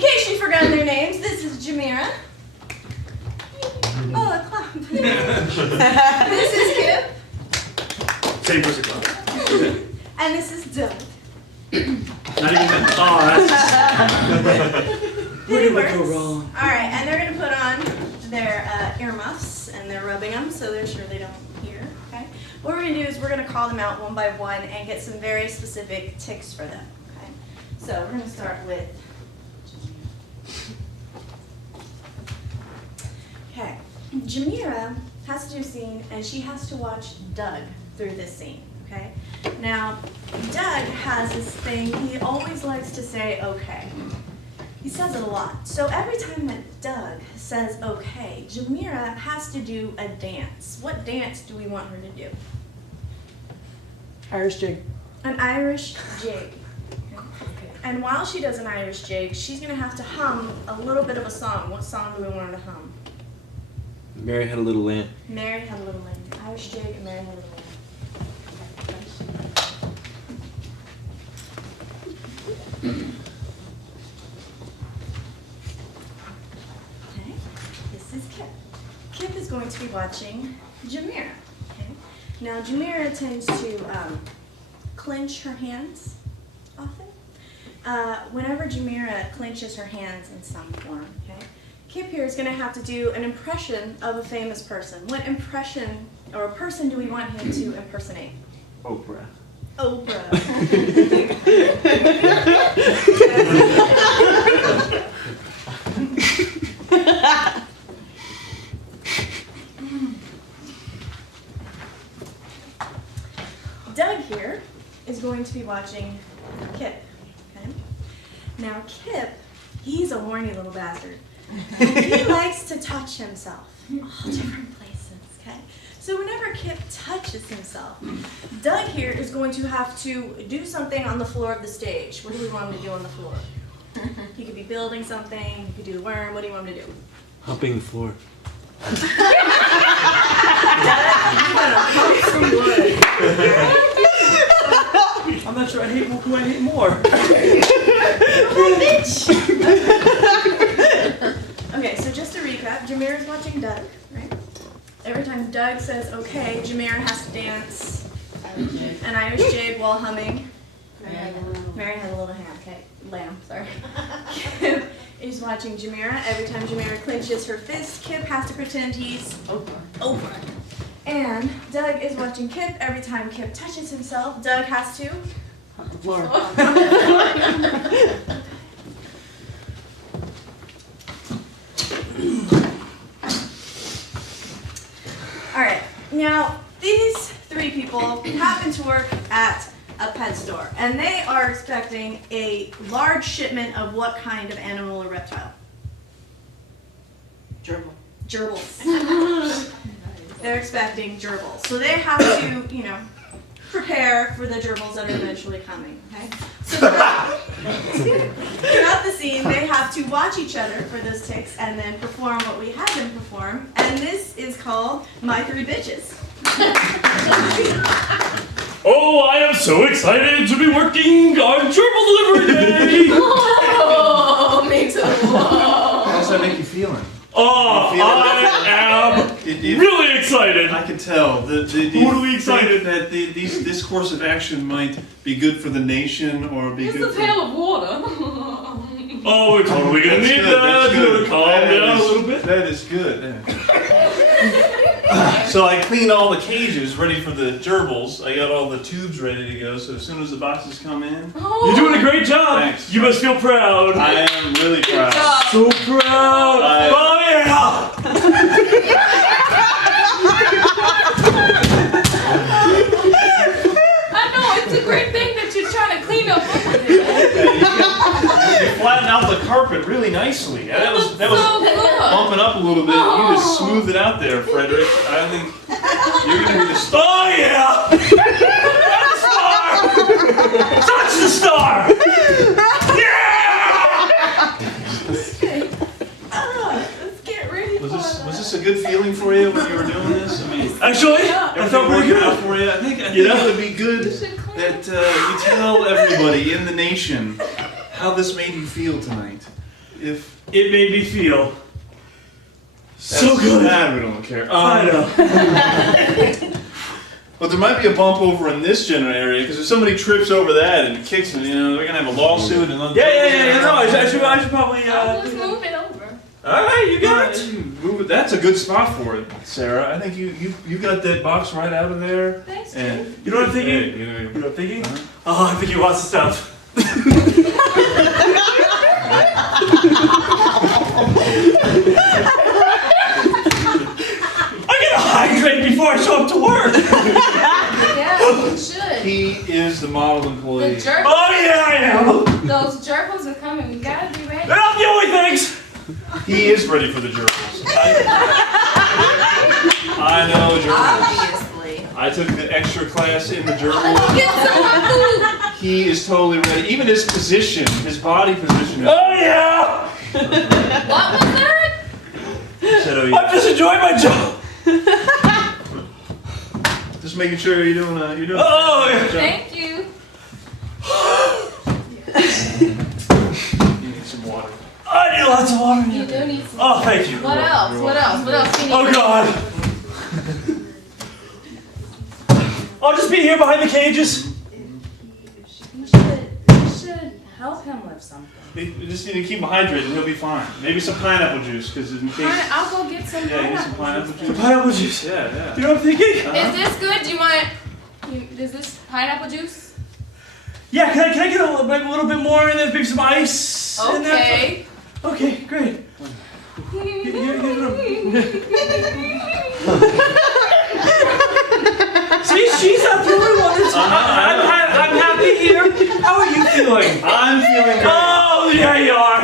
In case you've forgotten their names, this is Jamira. Oh, a clap. This is Kip. Same person clap. And this is Doug. Not even that. Oh, that's... Where did it go wrong? Alright, and they're going to put on their earmuffs, and they're rubbing them so they're sure they don't hear. Okay? What we're going to do is we're going to call them out one by one and get some very specific tics for them. Okay? So we're going to start with... Okay. Jamira has to do a scene, and she has to watch Doug through this scene. Okay? Now, Doug has this thing, he always likes to say, okay. He says it a lot. So every time that Doug says, okay, Jamira has to do a dance. What dance do we want her to do? Irish jig. An Irish jig. Okay. And while she does an Irish jig, she's going to have to hum a little bit of a song. What song do we want her to hum? Mary Had a Little Lamb. Mary Had a Little Lamb. Irish jig and Mary Had a Little Lamb. Okay, this is Kip. Kip is going to be watching Jamira. Okay? Now Jamira tends to clench her hands often. Whenever Jamira clenches her hands in some form, okay, Kip here is going to have to do an impression of a famous person. What impression or person do we want him to impersonate? Oprah. Oprah. Doug here is going to be watching Kip. Okay? Now Kip, he's a horny little bastard. He likes to touch himself all different places. Okay? So whenever Kip touches himself, Doug here is going to have to do something on the floor of the stage. What do we want him to do on the floor? He could be building something, he could do the worm. What do you want him to do? Humping the floor. Doug, you gotta hump some wood. I'm not sure who I hate more. Bitch! Okay, so just to recap, Jamira's watching Doug, right? Every time Doug says okay, Jamira has to dance an Irish jig while humming. Mary had a little ham. Okay, lamb, sorry. Kip is watching Jamira. Every time Jamira clenches her fist, Kip has to pretend he's Oprah. And Doug is watching Kip. Every time Kip touches himself, Doug has to On the floor. Alright, now these three people happen to work at a pet store, and they are expecting a large shipment of what kind of animal or reptile? Gerbil. Gerbils. They're expecting gerbils. So they have to, prepare for the gerbils that are eventually coming, okay? So throughout the scene, they have to watch each other for those ticks and then perform what we had them perform, and this is called My Three Bitches. Oh, I am so excited to be working on Gerbil Delivery Day! Oh, makes it How does that make you feeling? Oh, I am really excited! I can tell. Totally excited. That this course of action might be good for the nation or be It's good the for... pail of water. Oh, we're totally gonna need that to calm down a little bit. That is good. So I cleaned all the cages ready for the gerbils. I got all the tubes ready to go, so as soon as the boxes come in... You're doing a great job! Thanks. You must feel proud! I am really proud. So proud! Oh yeah! I know, it's a great thing that you're trying to clean up over there. You flattened out the carpet really nicely. That was so good. bumping up a little bit. You just smoothed it out there, Frederick. I think you're gonna be the star. Oh yeah! Touch the star! Let's get ready Was this a good feeling for you when you were doing this? I mean, Actually, I felt pretty working out good. for you. I think You know? it would be good that you tell everybody in the nation how this made you feel tonight. if It made me feel so that's good. bad, we don't care. I know. But there might be a bump over in this general area because if somebody trips over that and kicks it, they're gonna have a lawsuit and Yeah. No, I should probably. I'll just move it over. All right, you got it. Move it. That's a good spot for it, Sarah. I think you got that box right out of there. Thanks, And Jim. You know what I'm thinking? Hey, You know what I'm thinking? Uh-huh. Oh, I think he wants the stuff. I gotta hydrate before I show up to work. Yeah, you should. He is the model employee. The jerk. Oh yeah, I am. Those gerbils are coming. We gotta be ready. They're not the only things. He is ready for the gerbils. I know gerbils. Obviously. I took the extra class in the gerbils. Get some more food. He is totally ready. Even his position, his body position. Oh yeah. What was that? Said, oh, I'm yeah. just enjoying my job. Just making sure you're doing. Oh yeah. Thank you. You need some water. I need lots of water. You do need some. Oh, thank you. What else? What else? What else do you need? Oh God. I'll just be here behind the cages. You should help him with something. You just need to keep him hydrated. He'll be fine. Maybe some pineapple juice, because in case. I'll go get some Yeah, you need some pineapple. pineapple juice. Pineapple juice. Yeah. You know what I'm thinking? Is this good? Do you want? Is this pineapple juice? Yeah. Can I get a little bit more and then maybe some ice? in there? Okay. Okay. Great. See, she's not the only one that's. I'm happy here. How are you feeling? I'm feeling great. Oh, yeah, you are.